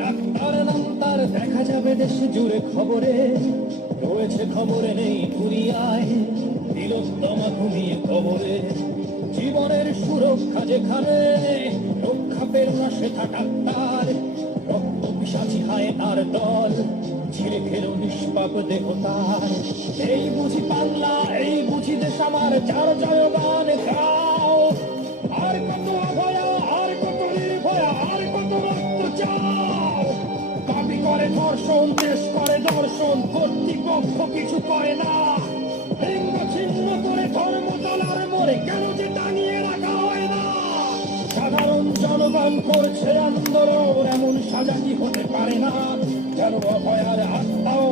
Doctor নাম তার দেখা যাবে দেশে জুড়ে খবরে, রয়েছে খবরে নেই দুনিয়ায়, তিলোত্তমা ঘুমিয়ে খবরে। জীবনের সুরক্ষা যেখানে, রক্ষা পেল না সেটা ডাক্তার, রক্ত পিশাচি হায় তার দল, ছিঁড়ে খেল নিষ্পাপ দেহ তার। এই বুঝি বাংলা, এই বুঝি দেশ আমার, যার জয়গান গাও। আর কত অভয়া, আর কত নির্ভয়া, আর কত রক্ত চাও। দাবি করে ধর্ষণ, দেশ করে দর্শন, কর্তৃপক্ষ কিছু করে না। লিঙ্গ ছিন্ন করে ধর্ম তলার মোড়ে কেন যে টানিয়ে রাখা হয় না। সাধারণ জনগণ করছে আন্দোলন, এমন সাজা কি হতে পারে না। যেন অভয়ার আত্মাও